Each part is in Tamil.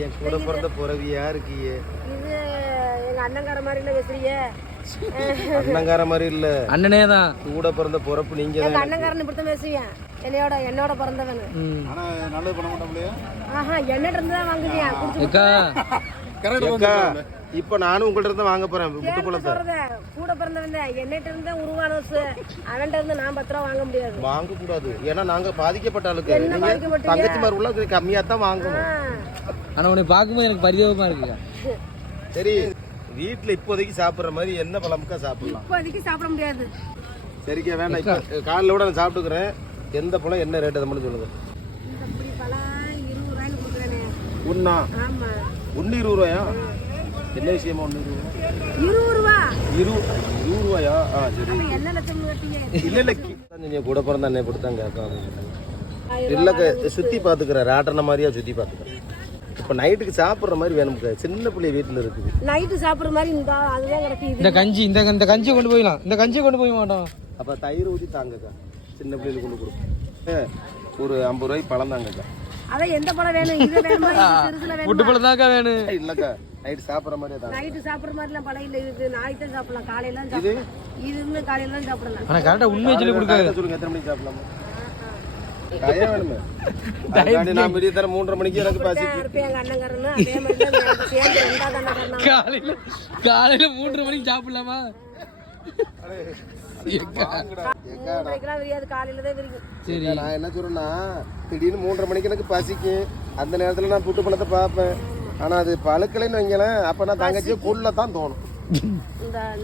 என் கூட பிறந்த புறவியா இருக்கீங்க. இது எங்க அண்ணங்கார மாதிரி இல்ல பேசுறீங்க. அண்ணங்கார மாதிரி இல்ல, அண்ணனே தான். கூட பிறந்த பிறப்பு நீங்க தான். எங்க அண்ணங்காரன் இப்படி தான் பேசுவேன். என்னோட பிறந்தவனு. ஆனா நல்லது பண்ண மாட்டோம்லையா? ஆஹா, என்னட்ட இருந்து தான் வாங்குவியா? அக்கா அக்கா, இப்ப நானும் உங்கள்ட்ட இருந்து வாங்க போறேன் முட்டு பழத்தை. கூட பிறந்தவன் தான். என்னட்ட இருந்து உருவான அவன்கிட்ட இருந்து நான் 10 ரூபா வாங்க முடியாது. வாங்க கூடாது, ஏன்னா நாங்க பாதிக்கப்பட்ட ஆளுக்கு. தங்கச்சி மாதிரி உள்ள கம்மியா தான் வாங்கணும். ஆனா உன்னை பார்க்கும்போது எனக்கு பரிதாபமா இருக்குக்கா. சரி, வீட்டுல இப்போதைக்கு சாப்பிடுற மாதிரி என்ன பழமுக்கா சாப்பிடலாம்? இப்போதைக்கு சாப்பிட முடியாது. சரிக்கா, வேண்டாம். இப்ப காலைல கூட நான் சாப்பிட்டுக்கிறேன். எந்த பழம் என்ன ரேட் அதை மட்டும் சொல்லுங்க. இந்த இப்படி பழம் 20 ரூபாய்க்கு கொடுக்குறேனே. ஒண்ணா? ஆமா. 20 ரூபாயா? என்ன விஷயமா 20 ரூபா? 20 ரூபாயா? சரி. என்ன லட்சம் கட்டிங்க? இல்ல கூட பிறந்த அண்ணே கொடுத்தாங்க அக்கா. இல்லக்கா, சுத்தி பாத்துக்கிறேன். ராட்டன மாதிரியா சுத்தி பாத்துக்கிறேன். இப்ப நைட்டுக்கு சாப்பிடுற மாதிரி வேணும்க்கா. சின்ன பிள்ளை வீட்டுல இருக்குது. நைட்டு சாப்பிடுற மாதிரி இந்த அதுதான் கிடைக்குது. இந்த கஞ்சி இந்த கஞ்சியை கொண்டு போயிடலாம். இந்த கஞ்சியை கொண்டு போய் மாட்டோம். அப்ப தயிர் ஊற்றி தாங்கக்கா. சின்ன பிள்ளைகளுக்கு கொண்டு கொடுப்போம். ஒரு 50 ரூபாய்க்கு பழம் தாங்கக்கா. அதான் எந்த பழம் வேணும்? இது வேணுமா? சிறுசுல வேணுமா? புட்டு பழம் தாக்கா வேணும். இல்லக்கா, நைட்டு சாப்பிடுற மாதிரியே தான். நைட்டு சாப்பிடுற மாதிரிலாம் பழம் இல்ல. இது நாளைக்கு தான் சாப்பிடலாம். காலையில தான் சாப்பிடலாம். இது இன்னும் காலையில தான் சாப்பிடலாம். ஆனா கரெக்டா உண்மையை சொல்லி கொடுக்காது. சொல்லுங்க, எத்தனை மணிக்கு சாப்பிடலாமா? டயம் வேணுமே. நான் வெளியே தர 3:30 மணிக்கு எனக்கு பசி. எங்க அண்ணங்காரன்னு அதே மாதிரி தான் சேர்ந்து 2வது அண்ணங்காரன் காலையில 3:30 மணிக்கு சாப்பிடலாமா? காலையில தான் விரிக்கும். சரி, நான் என்ன சொல்றேன்னா, திடீர்னு 3:30 மணிக்கு எனக்கு பசிக்கும். அந்த நேரத்துல நான் புட்டு பழத்தை பார்ப்பேன். ஆனா அது பழுக்கலைன்னு வைங்களேன், அப்ப நான் தங்கச்சியை கொள்ள தான் தோணும்.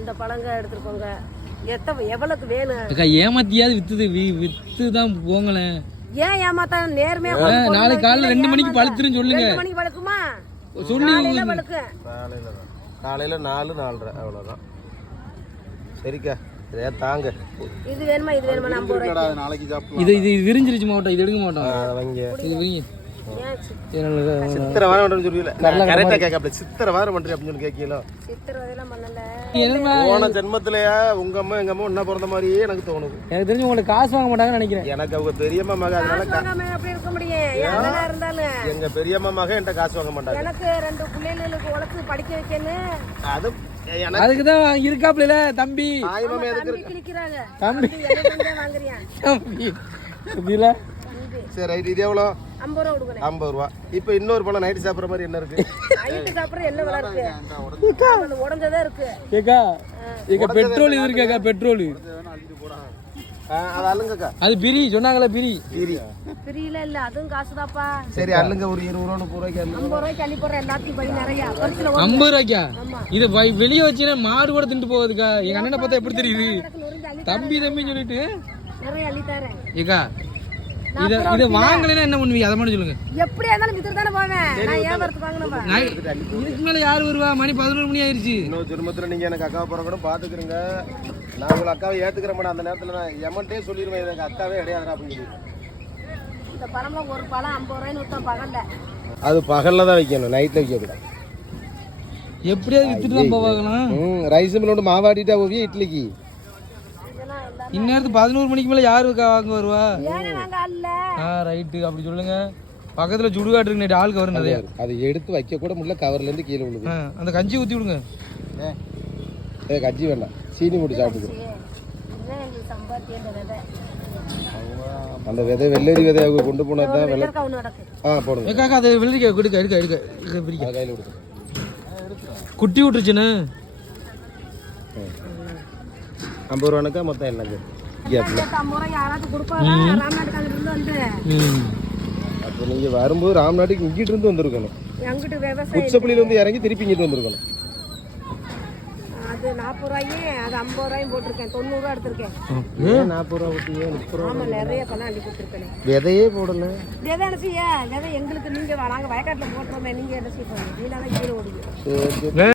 இந்த பழங்க எடுத்துட்டு போங்க. எவ்வளவுக்கு வேணும்? ஏமாத்தியாவது வித்து தான் போங்களேன். ஏன் ஏமாத்தா? நேர்மையா நாளைக்கு காலையில 2 மணிக்கு பழுத்துருன்னு சொல்லுங்க. 2 மணிக்கு பழுக்குமா? சொல்லி காலையில 4:30 அவ்வளவுதான். சரிக்கா, இதே தாங்க. இது வேணுமா? இது வேணுமா? 50 ரூபாய். நாளைக்கு சாப்பிடலாம். இது விரிஞ்சிருச்சு மாட்டோம். இது எடுக்க மாட்டோம். இது வைங்க. சித்திர வாரம் பண்றேன்னு சொல்லுவீல. கரெக்டா கேட்க. சித்திர வாரம் பண்றேன் அப்படின்னு சொல்லி கேட்கல. சித்திர வரையெல்லாம் பண்ணல. போன ஜென்மத்திலயா உங்க அம்மா எங்க அம்மா ஒன்னா பிறந்த மாதிரியே எனக்கு தோணுது. எனக்கு தெரிஞ்சு உங்களுக்கு காசு வாங்க மாட்டாங்கன்னு நினைக்கிறேன். எனக்கு அவங்க பெரியம்மா மக, அதனால அப்படி இருக்க முடியும். எங்கனா இருந்தாலும் எங்க பெரியம்மா மக என்கிட்ட காசு வாங்க மாட்டாங்க. எனக்கு 2 பிள்ளைகளுக்கு உழைச்சு படிக்க வைக்கணும். அது அதுக்குதான் இருக்காப்ல தம்பி. தாய்மாமே எதுக்கு தம்பி கிழிக்கிறாங்க. தம்பி வாங்குறியா? தம்பி இதுல சரி, ரைட். இது எவ்வளோ? 50 ரூபா கொடுக்கணும். 50 ரூபா. இப்போ இன்னொரு பழம் நைட்டு சாப்பிட்ற மாதிரி என்ன இருக்கு? நைட்டு சாப்பிட்றது என்ன விலை இருக்கு? உடஞ்சதே இருக்கு. கேக்கா பெட்ரோல் இது இருக்கா? பெட்ரோல் அது அள்ளுங்கக்கா. அது பிரி சொன்னாங்களே. பிரி பிரியில இல்ல, அதுவும் காசுதாப்பா. சரி, அள்ளுங்க. ஒரு 20 ரூபா 30 ரூபாய்க்கு 50 ரூபாய்க்கு அள்ளி போடுற எல்லாத்தையும் படி நிறைய. 50 ரூபாய்க்கா? இதை வெளியே வச்சுன்னா மாடு கூட திண்டு போகுதுக்கா. எங்க அண்ணனை பார்த்தா எப்படி தெரியுது? தம்பி சொல்லிட்டு நிறைய அள்ளி தரேன். ஏக்கா இதை வாங்கலைன்னா என்ன பண்ணுவீங்க? அதை மட்டும் சொல்லுங்க. எப்படியா இருந்தாலும் வித்துட்டு தானே போவேன். நான் ஏன் வரத்து வாங்கணும்? இதுக்கு மேல யாரு வருவா? மணி 11 மணி ஆயிருச்சு. இன்னொரு ஜென்மத்துல நீங்க எனக்கு அக்காவை பிறகு கூட பாத்துக்கிறீங்க. நான் உங்களை அக்காவை ஏத்துக்கிற மாட்டேன். அந்த நேரத்துல நான் எமன்ட்டே சொல்லிடுவேன், எனக்கு அக்காவே கிடையாதுடா அப்படின்னு சொல்லி. இந்த பழம்லாம் ஒரு பழம் 50 ரூபாய்னு வித்தோம் பகல்ல. அது பகல்ல தான் வைக்கணும், நைட்ல வைக்க கூடாது. எப்படியாவது வித்துட்டு தான் போவாங்களாம். ரைஸ் மில்லோட மாவாடிட்டா போவியா இட்லிக்கு? இந்நேரத்து 11 மணிக்கு மேல யாரு வாங்க வருவா? ரைட்டு, அப்படி சொல்லுங்க. பக்கத்துல சுடுகாட்டு இருக்கு, ஆளுக்கு வரும் நிறைய. அதை எடுத்து வைக்க கூட முடியல, கவர்ல இருந்து கீழே விழுது. அந்த கஞ்சி ஊத்தி விடுங்க. கஞ்சி வேண்டாம், சீனி போட்டு சாப்பிடுங்க. அந்த விதை வெள்ளரி விதை அவங்க கொண்டு போனதான் வெள்ளை. போடுங்க. அதை வெள்ளரிக்காய் எடுக்க கையில கொடுத்து குட்டி விட்டுருச்சுன்னு 50 ரூபானுக்கா மொத்தம் என்னங்க? அப்போ நீங்க வரும்போது ராம்நாட்டுக்கு இங்கிட்டு இருந்து வந்திருக்கணும். குச்சப்பள்ளியில இருந்து இறங்கி திருப்பி இங்கிட்டு வந்திருக்கணும். அது 40 ரூபாயும் அது 50 ரூபாயும் போட்டிருக்கேன். 90 ரூபா எடுத்திருக்கேன். 40 ரூபா விட்டீங்க, 30 ரூபா. ஆமா, நிறைய பணம் அள்ளி கொடுத்துருக்கேன். விதையே போடல. விதை என்ன செய்ய? விதை எங்களுக்கு நீங்க நாங்க வயக்காட்டுல போட்டுறோமே, நீங்க என்ன செய்ய? நீங்க தான் கீழே ஓடுங்க.